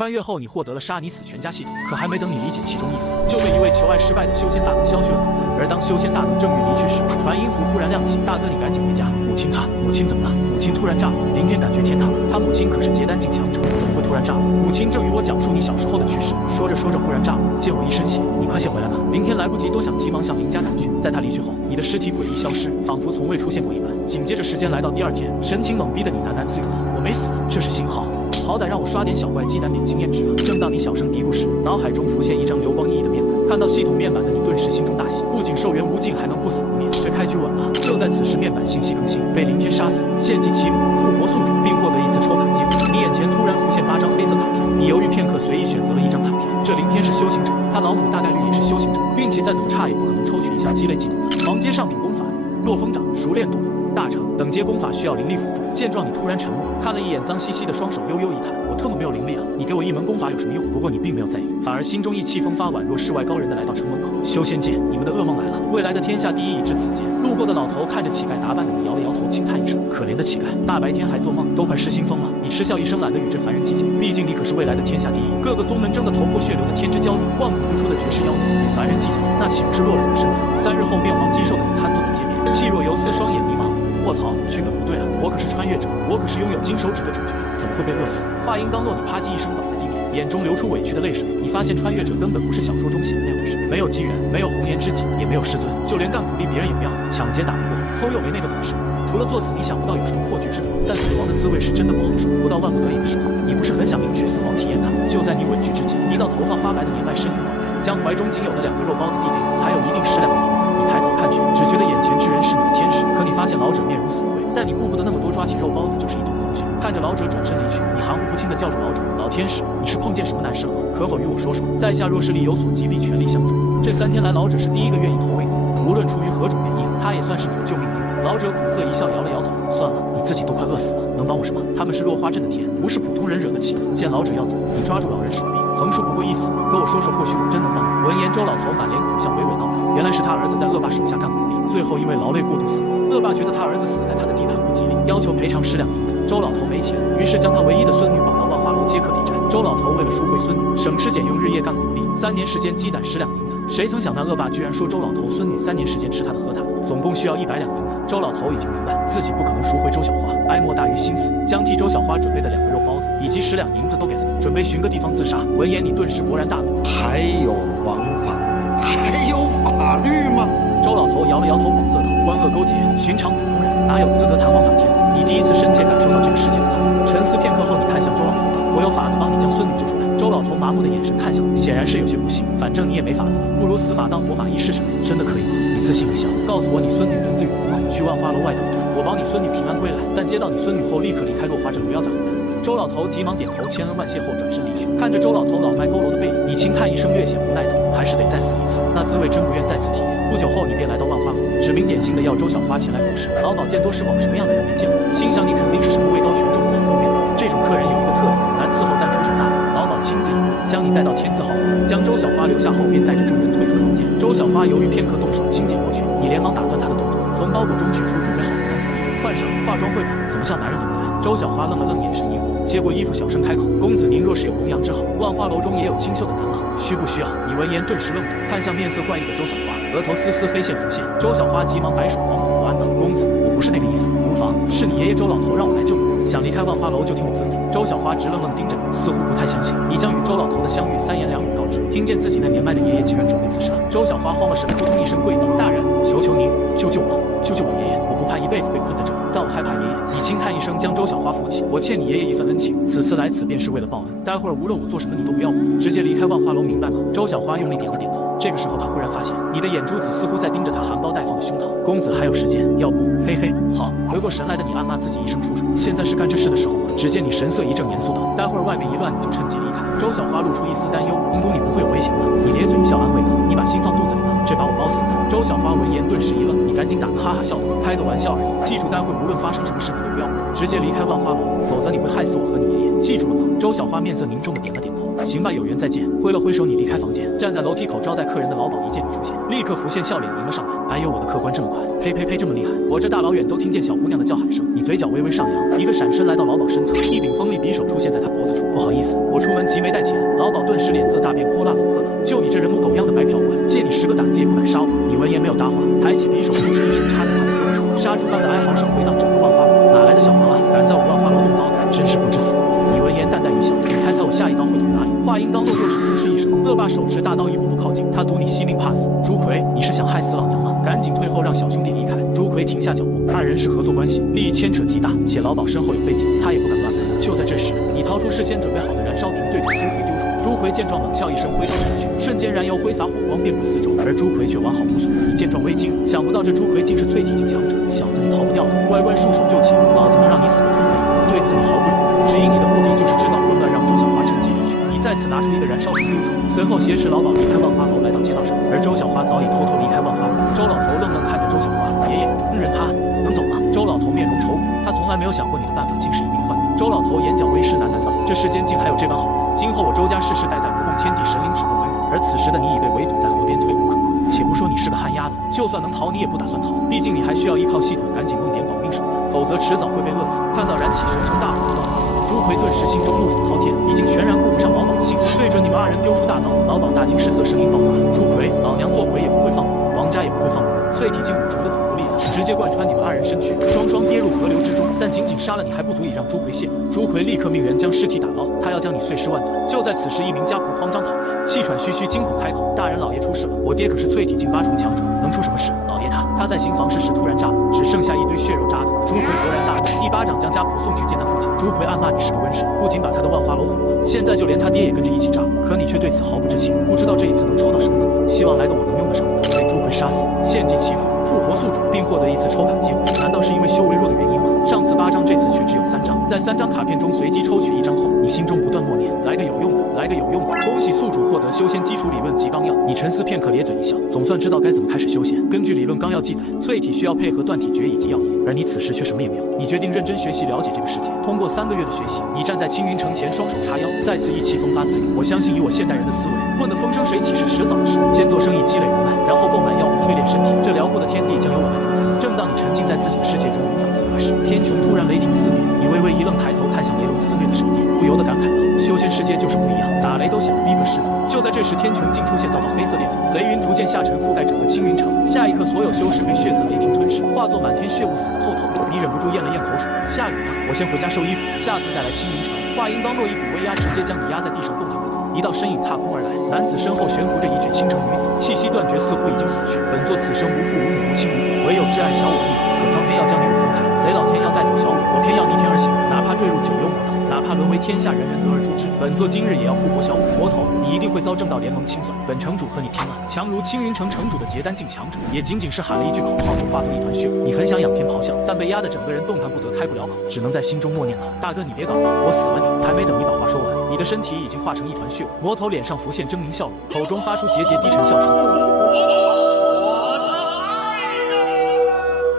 穿越后，你获得了杀你死全家系统，可还没等你理解其中意思，就被一位求爱失败的修仙大能削去了脑袋。而当修仙大能正欲离去时，传音符忽然亮起：“大哥，你赶紧回家，母亲她……母亲怎么了？”母亲突然炸了，林天感觉天塌了。他母亲可是结丹境强者，怎么会突然炸了？母亲正与我讲述你小时候的趣事，说着说着忽然炸了，溅我一身血。你快些回来吧！林天来不及多想，急忙向林家赶去。在他离去后，你的尸体诡异消失，仿佛从未出现过一般。紧接着时间来到第二天，神情懵逼的你喃喃自语道：“我没死，这是信号。好歹让我刷点小怪，积攒点经验值啊！”正当你小声嘀咕时，脑海中浮现一张流光溢溢的面板。看到系统面板的你，顿时心中大喜，不仅寿元无尽，还能不死不灭，这开局稳了。就在此时，面板信息更新，被林天杀死，献祭其母，复活宿主，并获得一次抽卡机会。你眼前突然浮现8张黑色卡片，你犹豫片刻，随意选择了一张卡片。这林天是修行者，他老母大概率也是修行者，运气再怎么差，也不可能抽取一项鸡肋技能吧。黄阶上品功法，落风掌，熟练度大成，等阶功法需要灵力辅助。见状，你突然沉默，看了一眼脏兮兮的双手，悠悠一叹：“我特么没有灵力啊！你给我一门功法有什么用？”不过你并没有在意，反而心中意气风发，宛若世外高人的来到城门口。修仙界，你们的噩梦来了！未来的天下第一已至此间。路过的老头看着乞丐打扮的你，摇了摇头，轻叹一声：“可怜的乞丐，大白天还做梦，都快失心疯了。”你嗤笑一声，懒得与这凡人计较，毕竟你可是未来的天下第一，各个宗门争得头破血流的天之骄子，万古不出的绝世妖女。与凡人计较，那岂不是落了你的身份？3日后，面黄肌瘦的你瘫坐在街边，气若游丝，双眼迷茫。卧槽，剧本不对啊！我可是穿越者，我可是拥有金手指的主角，怎么会被饿死？话音刚落，你啪叽一声倒在地面，眼中流出委屈的泪水。你发现穿越者根本不是小说中写的那回事，没有机缘，没有红颜知己，也没有师尊，就连干苦力别人也不要，抢劫打不过，偷又没那个本事。除了作死，你想不到有什么破局之法。但死亡的滋味是真的不好受，不到万不得已的时候，你不是很想领取死亡体验卡？就在你委屈之际，一道头发花白的年迈身影走来，将怀中仅有的2个肉包子递给你，还有一定10两的银子。你抬头看去，只觉得眼前之人是你的天使，可你发现老者面如死灰，但你顾不得那么多，抓起肉包子就是一顿狂凶。看着老者转身离去，你含糊不清地叫住老者：“老天使，你是碰见什么难事了吗？可否与我说说？在下若是力有所及，必全力相助。”这3天来，老者是第一个愿意投喂你的，无论出于何种原因，他也算是你的救命恩人。老者苦涩一笑，摇了摇头：“算了，你自己都快饿死了，能帮我什么？他们是落花镇的天，不是普通人惹得起的。”见老者要走，你抓住老人手臂，横竖不过意思，和我说说，或许我真能帮你。闻言，周老头满脸苦相，娓娓道来：“原来是他儿子在恶霸手下干苦力，最后因为劳累过度死亡。恶霸觉得他儿子死在他的地盘不吉利，要求赔偿10两银子。周老头没钱，于是将他唯一的孙女绑到万花楼接客抵债。周老头为了赎回孙女，省吃俭用，日夜干苦力，3年时间积攒10两银子。谁曾想那恶霸居然说周老头孙女3年时间吃他的喝他的，总共需要100两银子。周老头已经明白自己不可能赎回周小花，哀莫大于心死，将替周小花准备的2个肉包子以及10两银子都给了你，准备寻个地方自杀。闻言，你顿时勃然大怒：“还有王法，还有法律吗？”周老头摇了摇头，捧色道：“官恶勾结，寻常普通人哪有资格谈王法天理？”你第一次深切感受到这个世界的残酷。沉思片刻后，你看向周老头道：“我有法子帮你将孙女救出来。”周老头麻木的眼神看向你，显然是有些不信。反正你也没法子了，不如死马当活马医试试。真的可以吗？你自信一笑，告诉我你孙女名字与容貌，去万花楼外等着，我保你孙女平安归来。但接到你孙女后，立刻离开落花镇，不要再回来。周老头急忙点头，千恩万谢后转身离去。看着周老头老迈佝偻的背影，你轻叹一声，略显无奈道：“还是得再死一次，那滋味真不愿再次体验。”不久后，你便来到万花楼，指名点姓的要周小花前来服侍。老鸨见多识广，什么样的人没见过？心想你肯定是什么位高权重的好东面。这种客人有一个特点，难伺候但出手大。老鸨亲自引导，将你带到天字号房，将周小花留下后，便带着众人退出房间。周小花犹豫片刻，动手清洁过去，你连忙打断她的动作，从包裹中取出准备好的干燥衣服，换上化妆会吧。怎么像男人怎么来？周小花愣了愣，眼神疑惑，接过衣服，小声开口：“公子，您若是有龙阳之好，万花楼中也有清秀的男郎，需不需要？”你闻言顿时愣住，看向面色怪异的周小花，额头丝丝黑线浮现。周小花急忙摆手，惶恐不安道：“公子，我不是那个意思，无妨，是你爷爷周老头让我来救你。想离开万花楼就听我吩咐。”周小花直愣愣盯着你，似乎不太相信你将与周老头的相遇3言2语告知。听见自己那年迈的爷爷竟然准备自杀，周小花慌了神，扑通一声跪地：“大人，求求您救救我，救救我爷爷！我不盼一辈子被困在这里，但我害怕爷爷。”你轻叹一声，将周小花扶起：“我欠你爷爷一份恩情，此次来此便是为了报恩。待会儿无论我做什么，你都不要我，直接离开万花楼，明白吗？”周小花用力点了点头。这个时候，她忽然发现你的眼珠子似乎在盯着她含苞待放的胸膛。公子还有时间，要不嘿嘿。好，回过神来的你暗骂自己一声畜生，现在是干这事的时候吗？只见你神色一正，严肃道：“待会儿外面一乱，你就趁机离开。”周小花露出一丝担忧：“阴公，你不会有危险吧？”你咧嘴一笑，安慰道：“你把心放肚子里吧，这把我包死的。”周小花闻言顿时一愣，你赶紧打个哈哈笑道：“开个玩笑而已，记住，待会无论发生什么事，你都不要我，直接离开万花楼，否则你会害死我和你爷爷，记住了吗？”周小花面色凝重的点了点头：“行吧，有缘再见。”挥了挥手，你离开房间。站在楼梯口招待客人的老鸨一见你出现，立刻浮现笑脸迎了上来。哎呦，我的客官这么快，呸呸呸，这么厉害！我这大老远都听见小姑娘的叫喊声。你嘴角微微上扬，一个闪身来到老鸨身侧，一柄锋利匕首出现在他脖子处。不好意思，我出门急没带钱。老鸨顿时脸色大变，泼辣冷喝道：“就你这人模狗样的白嫖官，借你10个胆子也不敢杀我！”李闻言没有搭话，抬起匕首，扑哧一声插在他的脖子上，杀猪般的哀嚎声回荡整个万花楼。哪来的小王啊，敢在我万花楼动刀子，真是不知死活！李闻言淡淡一笑，你猜猜我下一刀会捅哪里？话音刚落，又是扑哧一声，恶霸手持大刀一步步靠近，他赌你惜命怕死。朱奎，你是想害死老娘吗？赶紧退后，让小兄弟离开。朱奎停下脚步，二人是合作关系，利益牵扯极大，且老鸨身后有背景，他也不敢乱来。就在这时，你掏出事先准备好的燃烧瓶，对准朱奎丢出。朱奎见状冷笑一声，挥手闪去，瞬间燃油挥洒火光遍布四周，而朱奎却完好无损。你见状微惊，想不到这朱奎竟是淬体境强者，小子你逃不掉的，乖乖束手就擒，老子能让你死得痛快一点。对此你毫不犹豫，只因你的目的就是制造混乱，让周小华趁机离去。你再次拿出一个燃烧瓶丢出，随后挟持老鸨离开万花楼，来到街道上，而周小华早已偷偷离开万花楼。周老头愣愣看着周小华，爷爷，认他能走吗？周老头面容愁苦，他从来没有想过你的办法竟是一命换命。周老头眼角微视，喃喃道：“这世间竟还有这般好人，今后我周家世世代代不供天地神灵，只供为人。而此时的你已被围堵在河边，退无可退。且不说你是个旱鸭子，就算能逃，你也不打算逃，毕竟你还需要依靠系统，赶紧弄点保命手段，否则迟早会被饿死。”看到燃起熊熊大火的万花楼，朱奎顿时心中怒火滔天，已经全然顾不上老鸨的性命，对着你们二人丢出大刀。老鸨大惊失色，声音爆发：“朱奎，老娘做鬼也不会放过，王家也不会放过。”淬体境5重的恐怖力量直接贯穿你们二人身躯，双双跌入河流之中。但仅仅杀了你还不足以让朱奎泄愤。朱奎立刻命人将尸体打捞，他要将你碎尸万段。就在此时，一名家仆慌张跑来，气喘吁吁，惊恐开口：“大人，老爷出事了！我爹可是淬体境8重强者，能出什么事？老爷他在行房事时突然炸了，只剩下一堆血肉渣子。”朱奎勃然大怒，一巴掌将家仆送去见他父亲。朱奎暗骂你是个瘟神，不仅把他的万花楼毁了，现在就连他爹也跟着一起炸了。可你却对此毫不知情，不知道这一次能抽到什么能力。希望来个我能用得上的。被朱奎杀死，献祭祈福，复活宿主，并获得一次抽卡机会，难道是因为修为弱的原因吗？上次8张，这次却只有3张。在3张卡片中随机抽取1张后，你心中不断默念：来个有用的，来个有用的。恭喜宿主获得修仙基础理论及纲要。你沉思片刻，咧嘴一笑，总算知道该怎么开始修仙。根据理论纲要记载，淬体需要配合断体诀以及药液，而你此时却什么也没有。你决定认真学习了解这个世界。通过3个月的学习，你站在青云城前，双手叉腰，再次意气风发自由。我相信以我现代人的思维，混得风生水起是迟早的事。先做生意积累人脉，然后购买药物淬炼身体，这辽阔的天地将由我来主宰。正当你沉浸在自己的世界中无法自拔时，天穹突然雷霆肆虐，你微微一愣，抬头看向雷龙肆虐的闪电，不由得感慨道：修仙世界就是不一样，打雷都显得逼格十足。就在这时，天穹竟出现道道黑色裂缝，雷云逐渐下沉，覆盖整个青云城。下一刻，所有修士被血色雷霆吞噬，化作满天血雾，死得透透的。你忍不住咽了咽口水。下雨了，我先回家收衣服，下次再来青云城。话音刚落，一股威压直接将你压在地上，动弹不得。一道身影踏空而来，男子身后悬浮着一具倾城女子，气息断绝，似乎已经死去。本座此生无父无母无亲无故，唯有挚爱小我一人，可苍天要将你我分开，贼老天要带走小我偏要逆天而行，哪怕坠入九幽魔道，哪怕沦为天下人人得而诛之，本座今日也要复活小我。魔头，你一定会遭正道联盟清算，本城主和你拼了！强如青云城城主的结丹境强者，也仅仅是喊了一句口号就化作一团血雾。你很想仰天咆哮，但被压得整个人动弹不得，开不了口，只能在心中默念道：大哥你别搞了，我死了你！还没等你把话说完，你的身体已经化成一团血雾。魔头脸上浮现狰狞笑容，口中发出桀桀低沉笑声。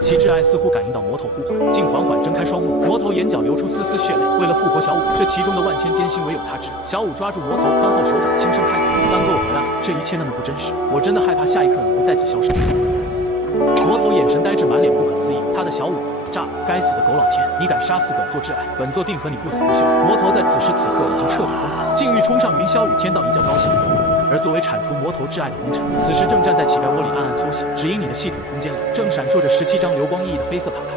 其挚爱似乎感应到魔头呼唤，竟缓缓睁开双目。魔头眼角流出丝丝血泪，为了复活小五，这其中的万千艰辛唯有他知。小五抓住魔头宽厚手掌，轻声开口：三哥我回来了。这一切那么不真实，我真的害怕下一刻你会再次消失。魔头眼神呆滞，满脸不可思议。他的小五炸了！该死的狗老天，你敢杀死本座挚爱，本座定和你不死不休！魔头在此时此刻已经彻底疯狂，竟欲冲上云霄，与天道一较高下。而作为铲除魔头挚爱的功臣，此时正站在乞丐窝里暗暗偷袭，只因你的系统空间里正闪烁着17张流光溢溢的黑色卡牌。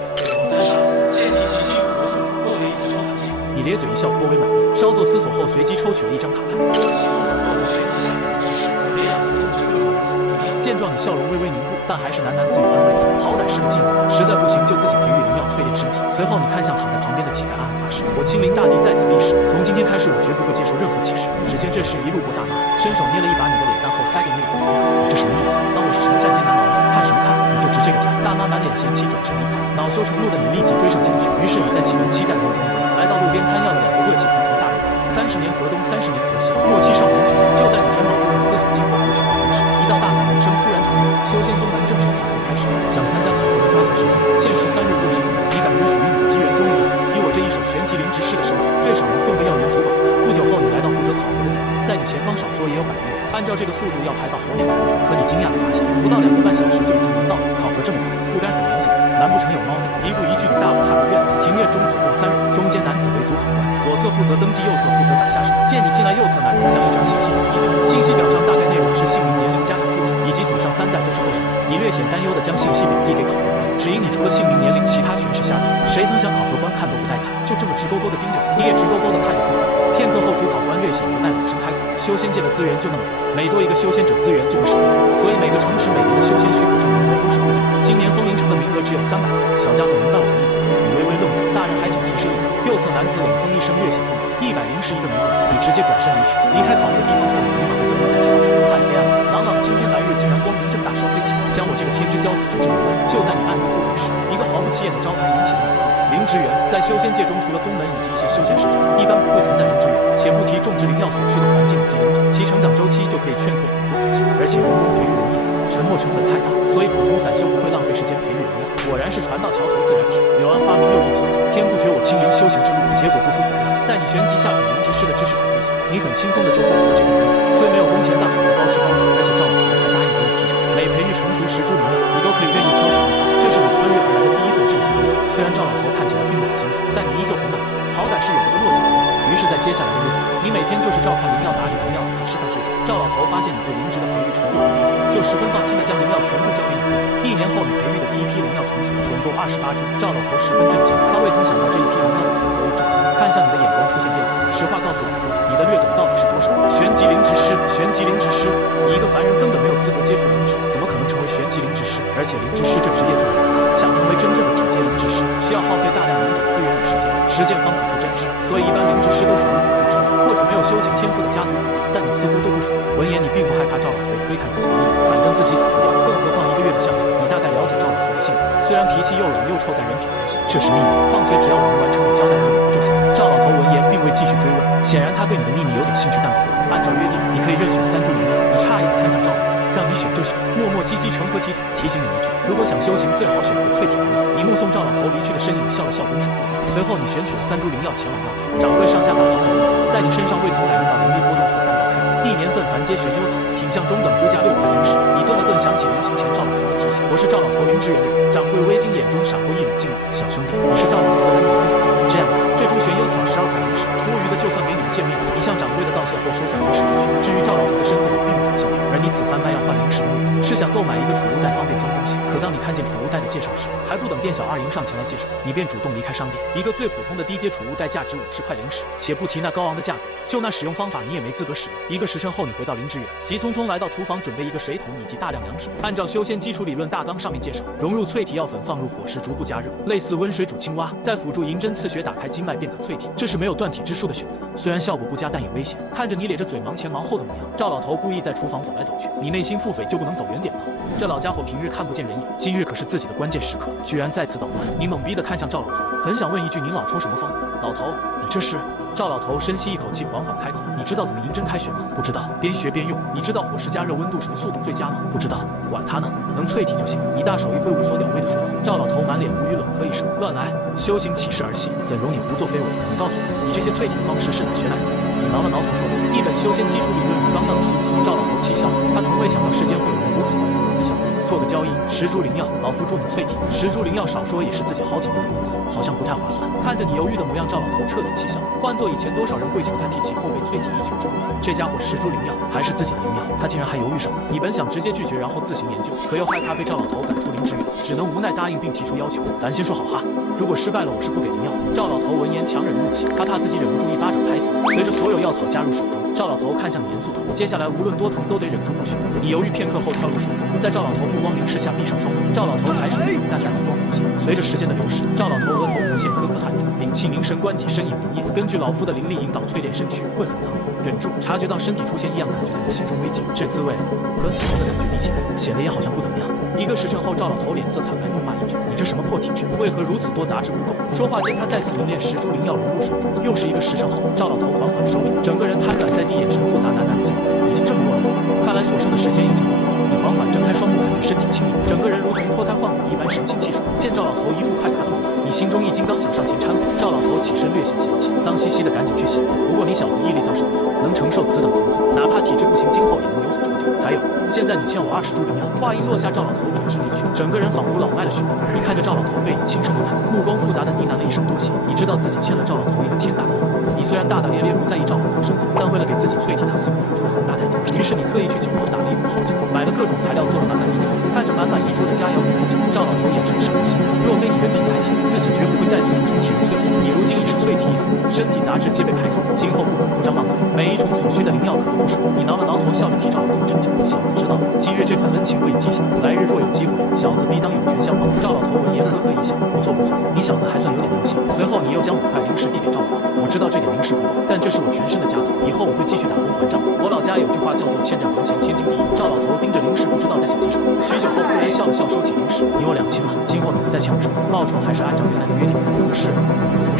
献祭其七复活宿主，获得一次抽卡机会。你咧嘴一笑，颇为满意。稍作思索后，随机抽取了一张卡牌。其宿主获得血祭下面之事，培养你种植各种子。见状，你笑容微微凝固，但还是喃喃自语安慰道：好歹是个技能，实在不行就自己培育灵药淬炼身体。随后，你看向躺在旁边的乞丐，暗暗发誓：我青灵大帝在此立誓，从今天开始，我绝不会接受任何歧视。只见这时一路过大妈伸手捏了一把你的脸蛋后塞给你2个红你这什么意思？当我是什么战奸男老吗？看什么看？你就值这个价！大妈满脸嫌弃，转身离开。恼羞成怒的你立即追上前去，于是你在乞人期待的目光中，来到路边摊要了2个热气腾腾大肉包。30年河东，30年河西，莫欺少年权。就在你填饱肚子思索今后何去何从时，一道大嗓门声突然传来：修仙宗门正式考核开始，想参加考核的抓紧时间，限时3日过时。你感觉属于你的机缘终于来了，以我这一手玄麒麟执事的身份，最少能混个药研主管。不久后，你来到负责考核的地方，在你前前方少说也有100米远。按照这个速度要排到猴脸谷远，可你惊讶地发现，不到2个半小时就已经能到了。考核这么快，不该很严谨？难不成有猫腻？一步一句，你大步踏入院子，庭院中总共3人，中间男子为主考官，左侧负责登记，右侧负责打下手。见你进来，右侧男子将一张信息表递给你，信息表上大概内容是姓名、年龄、家庭住址以及祖上3代都是做什么的。你略显担忧地将信息表递给考核官，只因你除了姓名、年龄，其他全是瞎编。谁曾想考核官看都不带看，就这么直勾勾地盯着你，你也直勾勾地看着主考官。片刻后，主考官略显无奈，冷声开口：修仙界的资源就那么多，每多一个修仙者，资源就会少一分，所以每个城池每年的修仙许可证名额都是固定的。今年枫林城的名额只有300个。小家伙明白我的意思，你微微愣住。大人还请提示一分。右侧男子冷哼一声，略显不满：101个名额。你直接转身离去。离开考核地方后，你立马被淹没在街道上。太黑暗了，朗朗青天白日，竟然光明正大烧黑气，将我这个天之骄子拒之门外。就在你暗自腹诽时，一个毫不起眼的招牌引起了你的注意。灵芝园在修仙界中，除了宗门以及一些修仙世家，一般不会存在灵芝园，且不提种植灵药所需的环境以及灵长，其成长周期就可以劝退很多散修，而且人工培育容易死，沉没成本太大，所以普通散修不会浪费时间培育灵药。果然是船到桥头自然直，柳暗花明又一村。天不绝我青灵修行之路，结果不出所料，在你旋即下品灵芝师的知识储备下，你很轻松的就获得了这份工作。虽没有工钱，但好在包吃包住，而且赵老头还答应给你提成，每培育成熟10株灵药，你都可以任意挑选一株。这是你穿越而来的第一份正经工作。虽然赵老头看起来并不好相处，但你依旧很满足，好歹是有了个落脚的地方。于是，在接下来的日子里，你每天就是照看灵药、打理灵药以及吃饭睡觉。赵老头发现你对灵芝的培育成就很厉害，就十分放心的将灵药全部交给你负责。1年后，你培育的第一批灵药成熟，总共28株。赵老头十分震惊，他未曾想到这一批灵药的存活率这么高。看向你的眼光出现变化，实话告诉老夫，你的略懂到底是多少？玄级灵芝师，玄级灵芝师，你一个凡人根本没有资格接触灵芝，怎么可能成为玄级灵芝师？而且灵芝师这职业做得难，想成为真正的顶阶灵芝师，需要耗费大量灵种资源与时间方可出真知。所以一般灵芝师都属于辅助职业，或者没有修行天赋的家族子弟，但你似乎都不属于。闻言，你并不害怕赵老头窥看自己的秘密，反正自己死不掉，更何况1个月的相处，你大概了解赵老头的性格，虽然脾气又冷又臭，但人品还行，这是秘密。况且只要我们完成你交代的任务就行。赵老头闻言并未继续追问，显然他对你的秘密有点兴趣，但不多。按照约定，你可以任选3株灵药。你诧异地看向赵老头，让你选就选，磨磨唧唧，成何体统？提醒你一句，如果想修行，最好选择淬体灵药。你目送赵老头离去的身影，笑了笑，拱手作礼。随后，你选取了3株灵药前往药堂，掌柜上下打量了你，在你身上未曾感应到灵力波动后，淡淡开口：1年份凡阶玄幽草，品相中等，估价6块灵石。你顿了顿，想起临行前赵老头的提醒：我是赵老头灵芝园的人。掌柜微惊，眼中闪过一缕敬畏。小兄弟，你是赵老头的人，怎么不早说？这样吧，这株玄幽草12块灵石，多余的就算给你们见面。你向掌柜的道谢后，收下灵石离去。至于赵老头的身份，你并不感兴趣，而你此番搬要换灵石的目的，是想购买一个储物袋，方便装东西。可当你看见储物袋的介绍时，还不等店小二迎上前来介绍，你便主动离开商店。一个最普通的低阶储物袋价值50块灵石，且不提那高昂的价格，就那使用方法你也没资格使用。1个时辰后，你回到灵芝园，急匆匆来到厨房，准备一个水桶以及大量凉水。按照修仙基础理论大纲上面介绍，融入淬体药粉，放入火时逐步加热，类似温水煮青蛙，再辅助银针刺血打开经脉便可淬体。这是没有断体之术的选择，虽然效果不佳，但有危险。看着你咧着嘴忙前忙后的模样，赵老头故意在厨房走来走去，你内心腹诽，就不能走远点吗？这老家伙平日看不见人影，今日可是自己的关键时刻，居然再次捣乱。你懵逼地看向赵老头，很想问一句：您老抽什么风？老头，你这是？赵老头深吸一口气，缓缓开口：你知道怎么银针开血吗？不知道。边学边用。你知道火时加热温度什么速度最佳吗？不知道。管他呢，能淬体就行。你大手一挥，无所屌味地说道。赵老头满脸无语，冷喝一声：乱来！修行岂是儿戏？怎容你胡作非为？你告诉我，你这些淬体的方式是哪学来的？你挠了挠头说道：一本修仙基础理论与纲要的书籍。赵老头气笑了，他从未想到世间会有人如此无聊。小子，做个交易，10株灵药，老夫助你淬体。10株灵药少说也是自己好几年的工资，好像不太划算。看着你犹豫的模样，赵老头彻底气笑。换做以前，多少人跪求他替其后辈淬体一球之功。这家伙10株灵药还是自己的灵药，他竟然还犹豫什么？你本想直接拒绝，然后自行研究，可又害怕被赵老头赶出灵芝园，只能无奈答应并提出要求。咱先说好哈，如果失败了，我是不给灵药。赵老头闻言强忍怒气，他怕自己忍不住一巴掌拍死你。随着所有药草加入水中，赵老头看向你严肃道：接下来无论多疼都得忍住不许动。你犹豫片刻后跳入水中，在赵老头目光凝视下闭上双眼。赵老头抬手，淡淡灵光浮现。随着时间的流逝，赵老头额头浮现颗颗汗珠，屏气凝神，关己身影灵液。根据老夫的灵力引导淬炼身躯，会很疼。忍住，察觉到身体出现异样感觉的你心中危急，这滋味和死亡的感觉比起来，显得也好像不怎么样。1个时辰后，赵老头脸色惨白，怒骂一句：你这什么破体质，为何如此多杂质污垢？说话间，他再次凝练10株灵药融入水中。又是1个时辰后，赵老头缓缓收敛，整个人瘫软在地，眼神复杂，喃喃自语：已经这么弱了吗？看来所剩的时间已经不多了。你缓缓睁开双目，感觉身体轻盈，整个人如同脱胎换骨一般，神清气爽。见赵老头一副快答的模样，你心中一惊，刚想上前搀扶，赵老头起身略显嫌弃，脏兮兮的赶紧去洗。不过你小子毅力倒是不错，能承受此等疼痛，哪怕体质不行，今后也能有所成就。还有，现在你欠我20铢银两。话音落下，赵老头转身离去，整个人仿佛老迈了许多。你看着赵老头背影，轻声一叹，目光复杂的呢喃了一声多谢。你知道自己欠了赵老头一个天大的恩。你虽然大大咧咧不在意赵老头身份，但为了给自己淬体，他似乎付出了很大代价。于是你特意去酒楼打了一壶好酒，买了各种材料做了满满一桌。看着满满一桌的佳肴与美酒，赵老头眼神闪过心。若非你人品来气，自己绝不会再次出手提淬体。你如今已是淬体一族，身体杂质皆被排除，今后不可铺张浪费，每一种所需的灵药可都不少。你挠了挠头，笑着替赵老头斟酒。小子知道了，今日这份恩情我已记下，来日若有机会，小子必当有权相报。赵老头闻言呵呵一笑，不错不错，你小子还算有点良心。随后你又将5块零食递给赵老头，我知道这点零食不多，但这是我全身的家当，以后我会继续打工还账。我老家有句话叫做欠债还钱，天经地义。赵老头盯着零食，不知道在想些什么。许久后，忽然笑了笑，收起零食。你我两清了，今后你不再欠我什么，报酬还是按照原来的约定。不是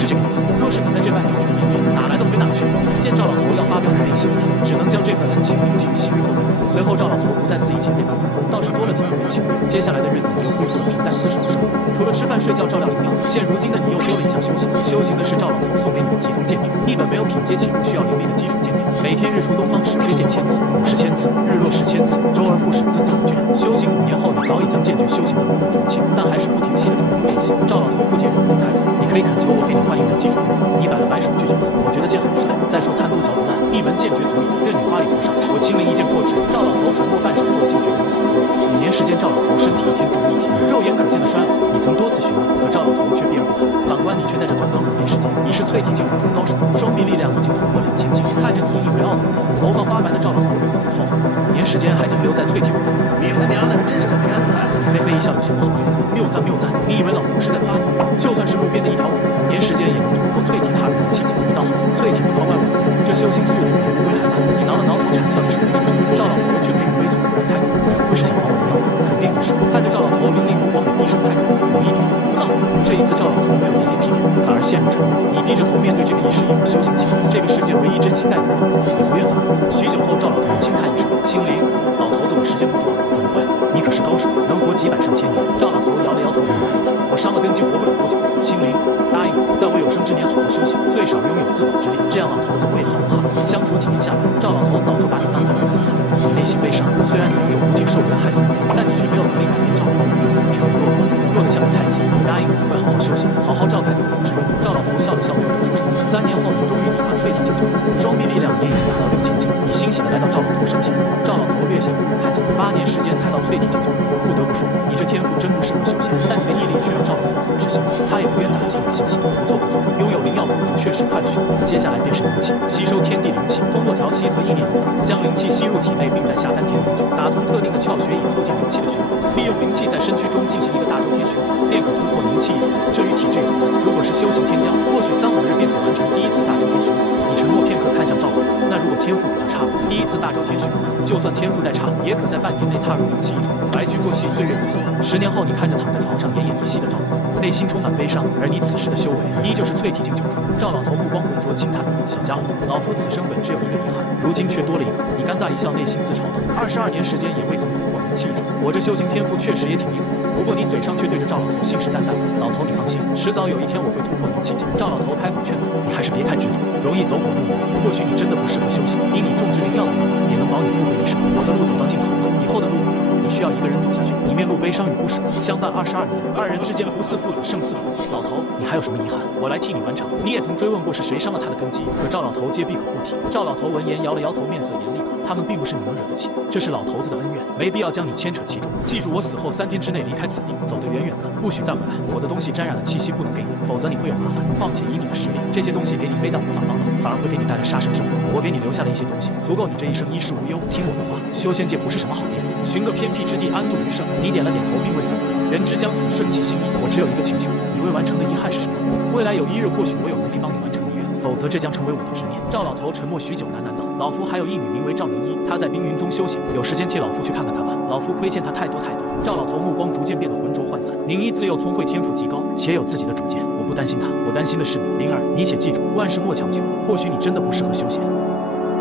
这个意思。若是你在这般扭扭捏捏，哪来的回哪去？见赵老头要发飙，难免心一叹，只能将这份恩情铭记于心，日后再报。随后赵老头不再似以前那般，倒是多了几分人情味。接下来的日子，你又恢复了平淡厮守的生活，除了吃饭睡觉照料灵药，现如今的你又多了一项修行。修行的是赵老头送给你的疾风剑诀，一本没有品阶起步需要灵力的基础剑诀，每天日出东方时挥剑1000次，午时1000次，日落时1000次，周而复始，孜孜不倦。修行5年后，你早已将剑诀修行得炉火纯青，但还是不停息地重复练习。赵老头不解，忍不住开口：“你可以恳求我给你换一门基础功夫。”你摆了摆手拒绝了：“我觉得剑很帅，再说贪多嚼不烂，一门剑诀足矣，任你花里胡哨。我亲临一剑破之。”赵老头沉默半晌后，竟觉得无所谓。5年时间，赵老头身体一天不如一天，肉眼可见的衰老。你曾多次询问，可赵老头却避而不谈。反观你，却在这短短5年时间，已是淬体境武中高手，双臂力量已经突破2000斤。看着你引以为傲的眸光，花白的赵老头忍不住嘲讽：“5年时间还停留在淬体武中，你他娘的真是个天才！”你嘿嘿一笑，有些不好意思：“谬赞谬赞，你以为老夫是在夸你？就算是路边的一条狗，5年时间也能突破淬体踏入灵气境。你倒好，淬体不靠怪物辅助，这修行速度比乌龟还慢。”你挠了挠头，惨笑一声，没说什么。赵老头却眉宇微蹙，忽然开口：“不会是想还我灵药吧？”肯定不是。看着赵老头凌厉目光，你低声开口：“有一点胡闹。”这一次赵老头没有连连批评，反而陷入沉默。你低着头面对这个一师一佛修行器，这个世界唯一真心待你的人，也不愿反驳。许久后，赵老头轻叹一声：“清灵，老头子，我时间不多了。”怎么会？你可是高手，能活几百上千年。赵老头摇了摇头，复杂一叹：“我伤了根筋，活不了多久。清灵，答应我，在我有生之年好好修行，最少拥有自保之力，这样老头子我也算不怕了。”相处几年下来，赵老头早就把你当做了自己的孩子。你内心悲伤，虽然你拥有无尽寿元还死不掉，但你却没有能力改变赵老头的命运。你很弱，弱得像个菜鸡。你答应我会好好修行，好好照看你的之命。赵老头笑了笑，没有多说什么。3年后，你终于抵达淬体境9中，双臂力量也已经达到6000斤。你欣喜地来到赵老头身前，赵老头略显不如开讲：“8年时间才到淬体境9中，不得不说，你这天赋真不适合修仙。但你的毅力却让赵老头很是欣慰，他也不愿打击你的信心。不错不错，拥有灵药辅助确实快了许多。接下来便是灵气，吸收天地灵气，通过调息和意念流动，将灵气吸入体内，并在下丹田凝聚，打通特定的窍穴，以促进灵气的循环。利用灵气在身躯中进行一个大周天循环，便可突破灵气一种。这与体质有关。如果是修行天骄，或许3、5日便可完成第1次大周天循环。”你沉默片刻，看向赵老头：“那如果天赋比较差，第1次大周天循环，就算天赋再差，也可在半年内踏入灵气一种。白驹过隙，岁月如梭。10年后，你看着躺在床上奄奄一息的赵老头，内心充满悲伤，而你此时的修为依旧是淬体境9中。”赵老头目光浑浊，轻叹道：“小家伙，老夫此生本只有一个遗憾，如今却多了一个。”你尴尬一笑，内心自嘲道：“22年时间也未曾突破灵气一种，我这修行天赋确实也挺离谱。不过你嘴上却对着赵老头信誓旦旦的：老头你放心，迟早有一天我会突破灵气境。”赵老头开口劝道：“你还是别太执着，容易走火入魔。或许你真的不适合修行，因你种植灵药的能力，也能保你富贵一生。我的路走到尽头了，以后的路你需要一个人走下去。”你面露悲伤与不舍，相伴22年，2人之间不似父子，胜似父子。老头，你还有什么遗憾？我来替你完成。你也曾追问过是谁伤了他的根基，可赵老头皆闭口不提。赵老头闻言摇了摇头，面色严厉道：“他们并不是你能惹得起，这是老头子的恩怨，没必要将你牵扯其中。记住，我死后3天之内离开此地，走得远远的，不许再回来。我的东西沾染了气息，不能给你，否则你会有麻烦。况且以你的实力，这些东西给你非但无法帮到，反而会给你带来杀身之祸。我给你留下了一些东西，足够你这一生衣食无忧。听我的话，修仙界不是什么好地方，寻个偏僻之地安度余生。”你点了点头，并未反驳。人之将死，顺其心意。我只有一个请求，你未完成的遗憾是什么？未来有一日，或许我有能力帮你完成遗愿，否则这将成为我的执念。赵老头沉默许久，喃喃道：“老夫还有一女，名为赵宁一，她在冰云宗修行，有时间替老夫去看看她吧。老夫亏欠她太多太多。”赵老头目光逐渐变得浑浊涣散。宁一自幼聪慧，天赋极高，且有自己的主见。我不担心她，我担心的是你，灵儿。你且记住，万事莫强求，或许你真的不适合修仙。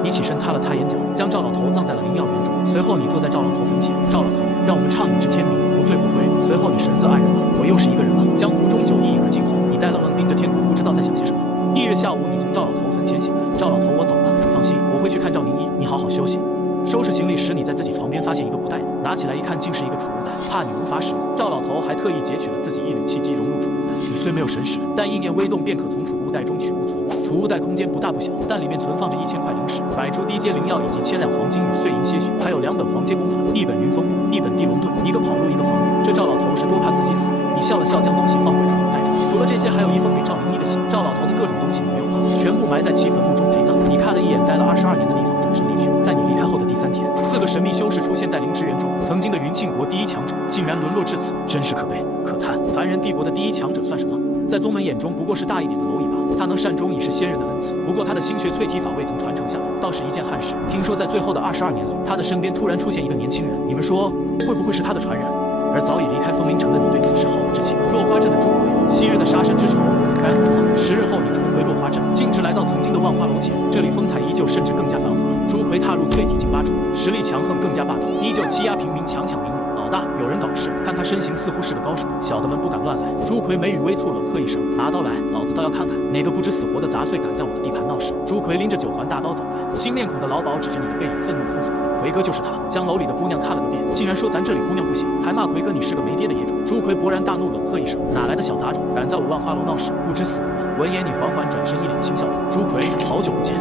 你起身擦了擦眼角，将赵老头葬在了灵庙园中。随后你坐在赵老头坟前，赵老头，让我们畅饮至天明，不醉不归。随后你神色黯然了，我又是一个人了。将壶中酒一饮而尽后，你呆愣愣盯着天空，不知道在想些什么。翌日下午，你从赵老头坟前醒来，赵老头，我走了，你放心，我会去看赵宁一，你好好休息。收拾行李时，你在自己床边发现一个布袋子，拿起来一看，竟是一个储物袋，怕你无法使用，赵老头还特意截取了自己一缕气机融入储物袋。你虽没有神识，但意念微动便可从储物袋中取物存物。储物袋空间不大不小，但里面存放着1000块灵石、100株低阶灵药以及1000两黄金与碎银些许，还有2本黄阶功法，1本云风步，1本地龙盾，一个跑路，一个防御。这赵老头是多怕自己死了。你笑了笑，将东西放回储物袋中。除了这些，还有一封给赵宁一的信。赵老头的各种东西你没有忘，全部埋在其坟墓中陪葬。你看了一眼待了22年的地方，转身离去。在你离开后的第3天，4个神秘修士出现在灵芝园中。曾经的云庆国第1强者，竟然沦落至此，真是可悲可叹。凡人帝国的第1强者算什么？在宗门眼中，不过是大一点的蝼蚁罢了。他能善终已是先人的恩赐，不过他的心血淬体法未曾传承下来，倒是一件憾事。听说在最后的22年里，他的身边突然出现一个年轻人，你们说会不会是他的传人？而早已离开风林城的你对此事毫不知情。落花镇的朱葵，昔日的杀身之仇该还了。10日后，你重回落花镇，径直来到曾经的万花楼前，这里风采依旧，甚至更加繁华。朱葵踏入淬体境8重，实力强横，更加霸道，依旧欺压平民，强抢民女。老大，有人搞事！看他身形似乎是个高手，小的们不敢乱来。朱葵眉宇微蹙，冷喝一声：“拿刀来，老子倒要看看哪个不知死活的杂碎敢在我的地盘闹事。”朱葵拎着9环大刀走来，新面孔的老鸨指着你的背影，愤怒控诉道：“奎哥就是他，将楼里的姑娘看了个遍，竟然说咱这里姑娘不行，还骂奎哥你是个没爹的野种。”朱葵勃然大怒，冷喝一声：“哪来的小杂种，敢在我万花楼闹事，不知死活！”闻言，你缓缓转身，一脸轻笑道：“朱葵，好久不见。”